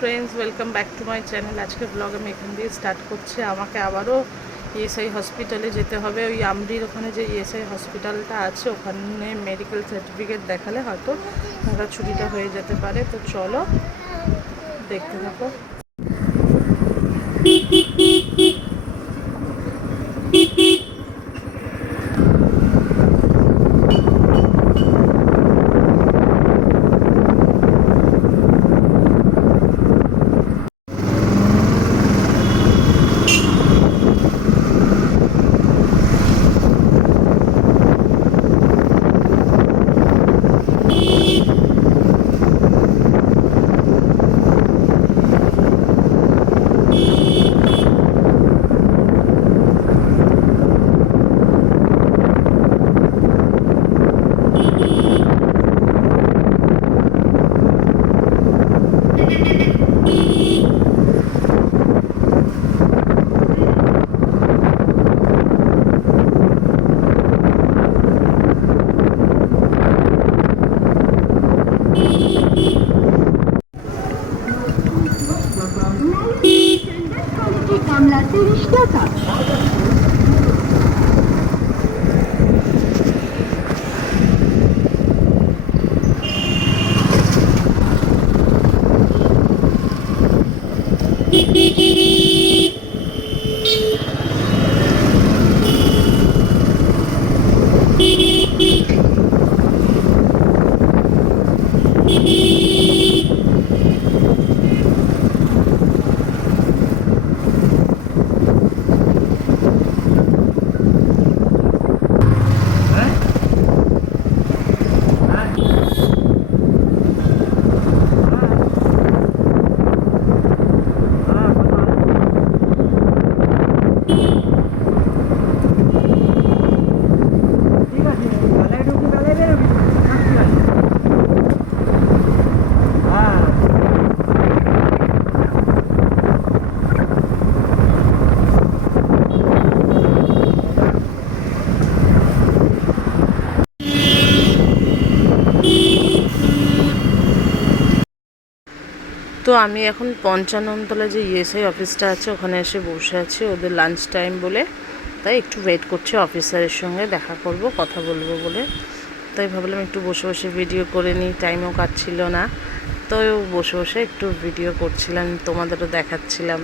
Friends, welcome back to my channel. আজকে blog আমি এখান দিয়ে স্টার্ট করছি। আমাকে আবারও ইএসআই হসপিটালে যেতে হবে। ওই আমরির ওখানে যে ইএসআই হসপিটালটা আছে, ওখানে মেডিকেল সার্টিফিকেট দেখালে হয়তো ওরা ছুটিটা হয়ে যেতে পারে। তো চলো দেখতে থাকো। কামলা 30 টাকা। তো আমি এখন 55তলা যে ইএসআই অফিসটা আছে ওখানে এসে বসে আছি। ওদের লাঞ্চ টাইম বলে, তাই একটু ওয়েট করছি অফিসারের সঙ্গে দেখা করব, কথা বলবো বলে। তাই ভাবলাম একটু বসে বসে ভিডিও করে নিই, টাইমও কাটছিল না। তো বসে বসে একটু ভিডিও করছিলাম, তোমাদেরও দেখাচ্ছিলাম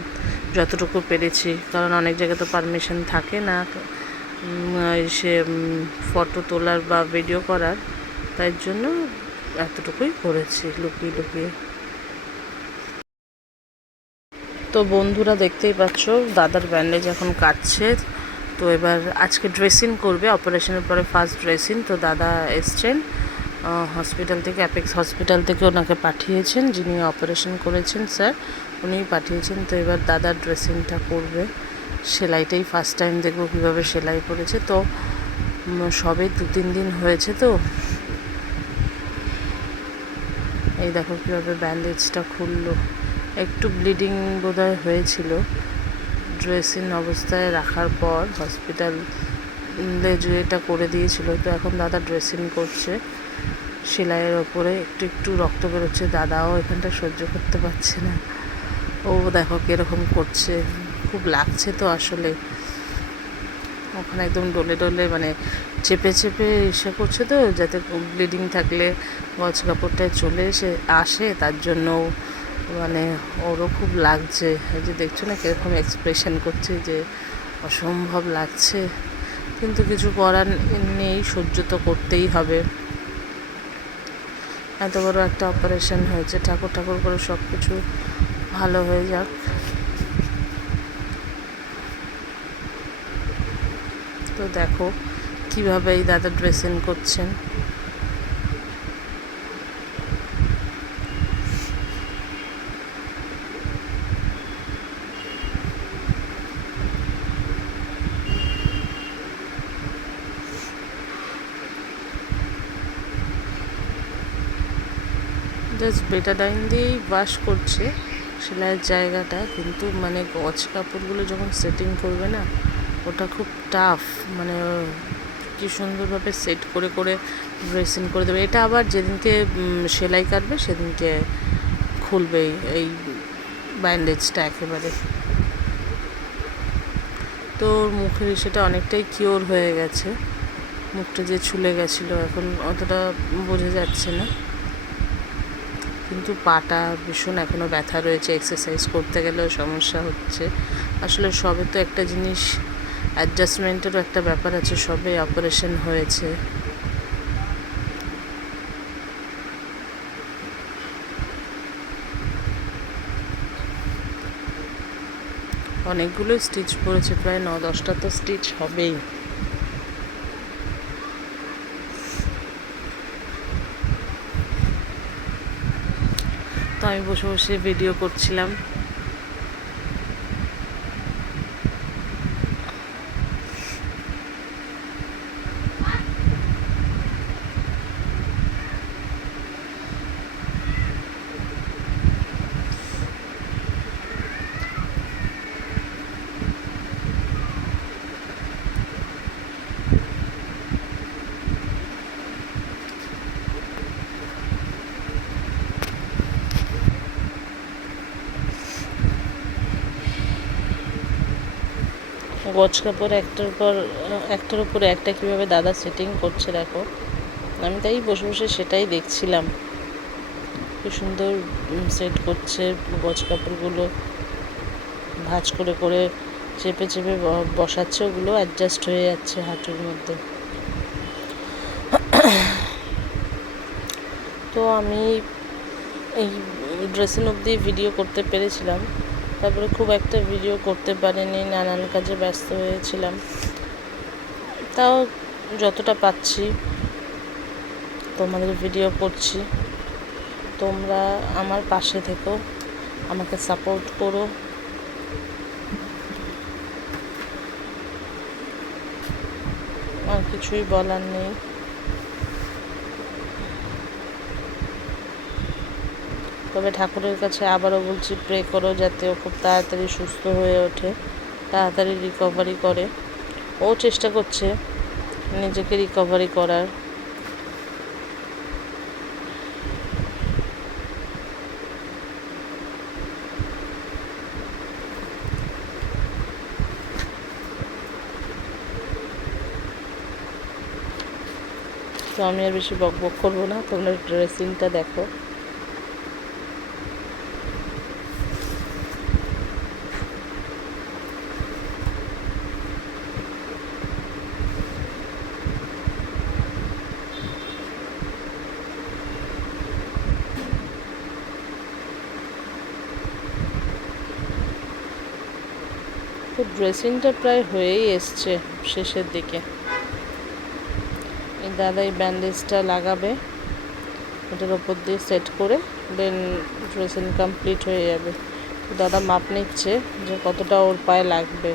যতটুকু পেরেছি, কারণ অনেক জায়গায় তো পারমিশন থাকে না সে ফটো তোলার বা ভিডিও করার, তাই জন্য এতটুকুই করেছি লুকিয়ে লুকিয়ে। তো বন্ধুরা দেখতেই পাচ্ছ দাদার ব্যান্ডেজ এখন কাটছে। তো এবার আজকে ড্রেসিং করবে, অপারেশনের পরে ফার্স্ট ড্রেসিং। তো দাদা এসছেন হসপিটাল থেকে, অ্যাপেক্স হসপিটাল থেকে ওনাকে পাঠিয়েছেন, যিনি অপারেশন করেছেন স্যার উনিই পাঠিয়েছেন। তো এবার দাদার ড্রেসিংটা করবে। সেলাইটাই ফার্স্ট টাইম দেখবো কীভাবে সেলাই করেছে। তো সবে 2-3 দিন হয়েছে। তো এই দেখো কীভাবে ব্যান্ডেজটা খুললো। একটু ব্লিডিং বোধহয় হয়েছিল ড্রেসিং অবস্থায় রাখার পর, হসপিটালে এটা করে দিয়েছিল। তো এখন দাদা ড্রেসিং করছে সেলাইয়ের ওপরে, একটু একটু রক্ত বেরোচ্ছে। দাদাও এখানটা সহ্য করতে পারছে না। ও দেখো কীরকম করছে, খুব লাগছে তো আসলে। ওখানে একদম ডলে ডলে মানে চেপে চেপে ইসে করছে, তো যাতে ব্লিডিং থাকলে গজ কাপড়টায় চলে আসে, তার জন্য মানে ওরও খুব লাগছে। এই যে দেখছো না কীরকম এক্সপ্রেশন করছে, যে অসম্ভব লাগছে, কিন্তু কিছু করার নেই, সহ্য তো করতেই হবে। এত বড় একটা অপারেশন হয়েছে, ঠাকুর ঠাকুর করে সব কিছু ভালো হয়ে যাক। তো দেখো কীভাবে এই দাদা ড্রেসিং করছেন। জাস্ট বেটাডাইন দিয়েই ওয়াশ করছে সেলাইয়ের জায়গাটা, কিন্তু মানে গজ কাপড়গুলো যখন সেটিং করবে না, ওটা খুব টাফ। মানে কি সুন্দরভাবে সেট করে করে ড্রেসিং করে দেবে। এটা আবার যেদিনকে সেলাই কাটবে সেদিনকে খুলবে এই ব্যান্ডেজটা একেবারে। তো ওর মুখের সেটা অনেকটাই কিওর হয়ে গেছে, মুখটা যে ছুলে গেছিলো এখন অতটা বোঝা যাচ্ছে না, কিন্তু পাটা ভীষণ এখনও ব্যথা রয়েছে, এক্সারসাইজ করতে গেলেও সমস্যা হচ্ছে। আসলে সবে তো একটা জিনিস অ্যাডজাস্টমেন্টেরও একটা ব্যাপার আছে, সবে অপারেশন হয়েছে। অনেকগুলো স্টিচ পড়েছে, প্রায় 9-10টা তো স্টিচ হবেই। তো আমি বসে বসে ভিডিও করছিলাম। গজ কাপড় একটার উপরে একটা কীভাবে দাদা সেটিং করছে দেখো, আমি তাই বসে বসে সেটাই দেখছিলাম। খুব সুন্দর সেট করছে গজ কাপড়গুলো, ভাঁজ করে করে চেপে চেপে বসাচ্ছে, ওগুলো অ্যাডজাস্ট হয়ে যাচ্ছে হাঁটুর মধ্যে। তো আমি এই ড্রেসিং অবধি ভিডিও করতে পেরেছিলাম, তারপরে খুব একটা ভিডিও করতে পারিনি, নানান কাজে ব্যস্ত হয়েছিলাম। তাও যতটা পাচ্ছি তোমাদের ভিডিও করছি, তোমরা আমার পাশে থেকো, আমাকে সাপোর্ট করো। আর কিছুই বলার নেই। তবে ঠাকুরের কাছে আবারও বলছি, প্রে করো যাতে ও খুব তাড়াতাড়ি সুস্থ হয়ে ওঠে, তাড়াতাড়ি রিকভারি করে। ও চেষ্টা করছে নিজেকে রিকভারি করার। তো আমি আর বেশি বকবক করবো না, তোমরা ড্রেসিংটা দেখো। তো ড্রেসিংটা প্রায় হয়েই এসছে শেষের দিকে। এই দাদা এই ব্যান্ডেজটা লাগাবে, এটার ওপর দিয়ে সেট করে দেন ড্রেসিং কমপ্লিট হয়ে যাবে। তো দাদা মাপ নিচ্ছে যে কতটা ওর পায়ে লাগবে।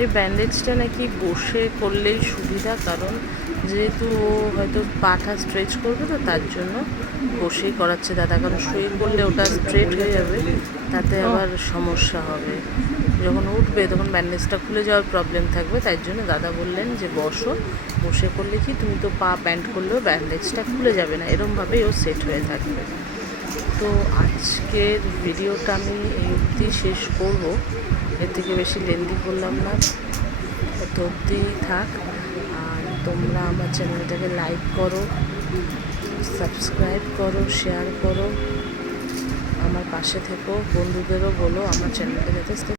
এই ব্যান্ডেজটা নাকি বসে করলেই সুবিধা, কারণ যেহেতু ও হয়তো পাটা স্ট্রেচ করবে, তো তার জন্য বসেই করাচ্ছে দাদা, কারণ শুয়ে করলে ওটা স্ট্রেট হয়ে যাবে, তাতে আবার সমস্যা হবে। যখন উঠবে তখন ব্যান্ডেজটা খুলে যাওয়ার প্রবলেম থাকবে, তাই জন্য দাদা বললেন যে বসে করলে কি তুমি তো পা ব্যান্ড করলেও ব্যান্ডেজটা খুলে যাবে না, এরমভাবেই ও সেট হয়ে থাকবে। তো আজকের ভিডিওটা আমি এই অবধি শেষ করব, এর থেকে বেশি লেন্দি করলাম না, অত অবধি থাক। আর তোমরা আমার চ্যানেলটাকে লাইক করো, সাবস্ক্রাইব করো, শেয়ার করো, আমার পাশে থেকো, বন্ধুদেরও বলো আমার চ্যানেলটা যাতে